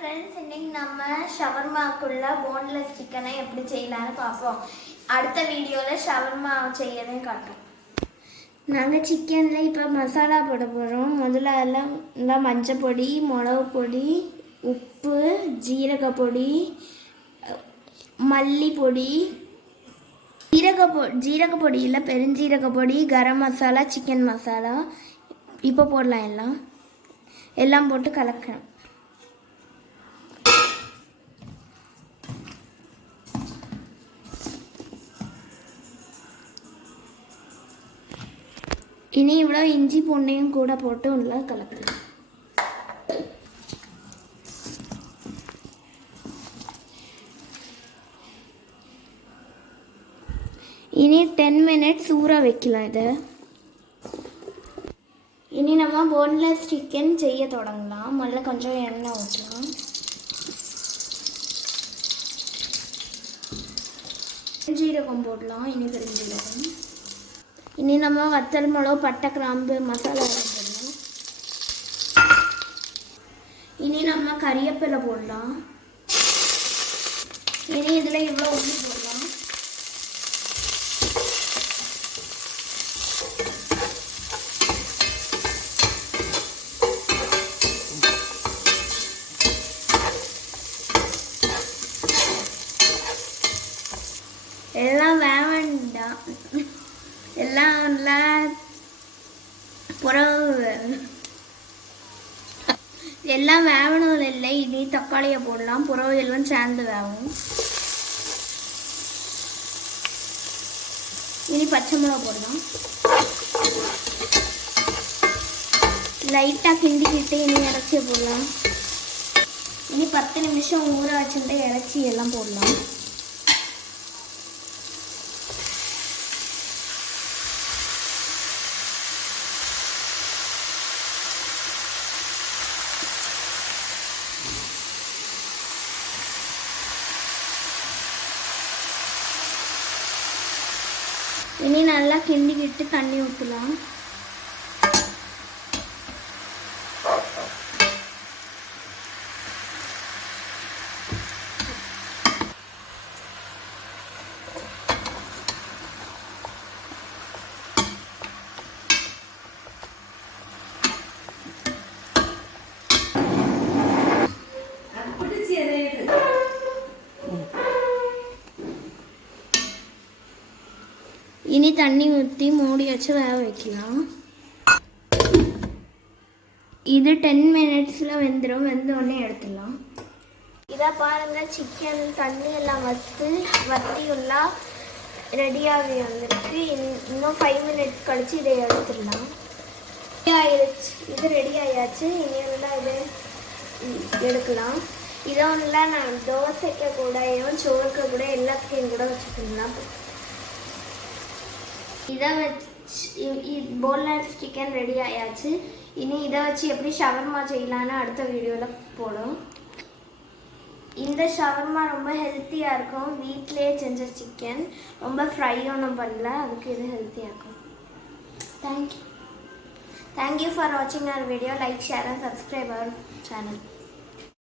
Friends இன்னைக்கு நம்ம ஷவர்மாக்குள்ள boneless சிக்கனை எப்படி செய்யலாம்னு பாப்போம். அடுத்த வீடியோல ஷவர்மா செய்யறதை காட்டுறோம். நாங்க சிக்கன்ல இப்ப மசாலா போட போறோம். முதல்ல எல்லாம் மஞ்சள் பொடி, மிளகு பொடி, உப்பு, ஜீரக பொடி, மல்லி பொடி, ஜீரக பொடி இல்ல பெருஞ்சீரக பொடி, கரம் மசாலா, சிக்கன் மசாலா இப்போ போடலாம். எல்லாம் போட்டு கலக்கணும். இனி இவ்வளோ இஞ்சி பூண்டையும் கூட போட்டு உள்ள கலக்கலாம். இனி 10 minutes ஊற வைக்கலாம். இதை இனி நம்ம போன்லெஸ் சிக்கன் செய்ய தொடங்கலாம். முதல்ல கொஞ்சம் எண்ணெய் ஊற்றலாம். பெருஞ்சீரகம் போடலாம். இனி பெருஞ்சீரகம். இனி நம்ம வத்தல் மிளகு, பட்டை, கிராம்பு மசாலா போடலாம். இனி நம்ம கறிவேப்பிலை போடலாம். இனி இதில் இவ்வளோ உப்பு போடலாம். எல்லாம் வேண்டாம், எல்லாம் எல்லாம் வேவணும் இல்லை. இனி தக்காளியை போடலாம். புறவு எல்லாம் சேர்ந்து வேகும். இனி பச்சை மிளகா போடலாம். லைட்டாக கிண்டிக்கிட்டு இனி இறைச்சியை போடலாம். இனி 10 நிமிஷம் ஊற வச்சுட்டு இறைச்சி எல்லாம் போடலாம். இனி நல்லா கிண்டிக்கிட்டு தண்ணி ஊற்றலாம். இனி தண்ணி ஊற்றி மூடி வச்சு வேக வைக்கலாம். இது 10 minutesல வெந்துடும். வெந்தோடனே எடுத்துடலாம். இதை பாருங்கள், சிக்கன் தண்ணி எல்லாம் வற்றி உள்ள ரெடியாகி வந்திருக்கு. இன்னும் 5 minutes கழித்து இதை எடுத்துடலாம். ஆயிடுச்சு, இது ரெடி ஆயாச்சு. இனி இதை எடுக்கலாம். இதை நான் தோசைக்கு கூடயும் சோறுக்கு கூட எல்லாத்துக்கும் கூட வச்சுக்கலாம். இதை வச்சு போன்லெஸ் சிக்கன் ரெடி ஆயாச்சு. இனி இதை வச்சு எப்படி ஷவர்மா செய்யலான்னு அடுத்த வீடியோவில் போடும். இந்த ஷவர்மா ரொம்ப ஹெல்த்தியாக இருக்கும். வீட்டிலேயே செஞ்ச சிக்கன், ரொம்ப ஃப்ரை ஒன்றும் பண்ணல. அதுக்கு இது ஹெல்த்தியாக இருக்கும். தேங்க்யூ ஃபார் வாட்சிங் our video. Like, share and subscribe our channel.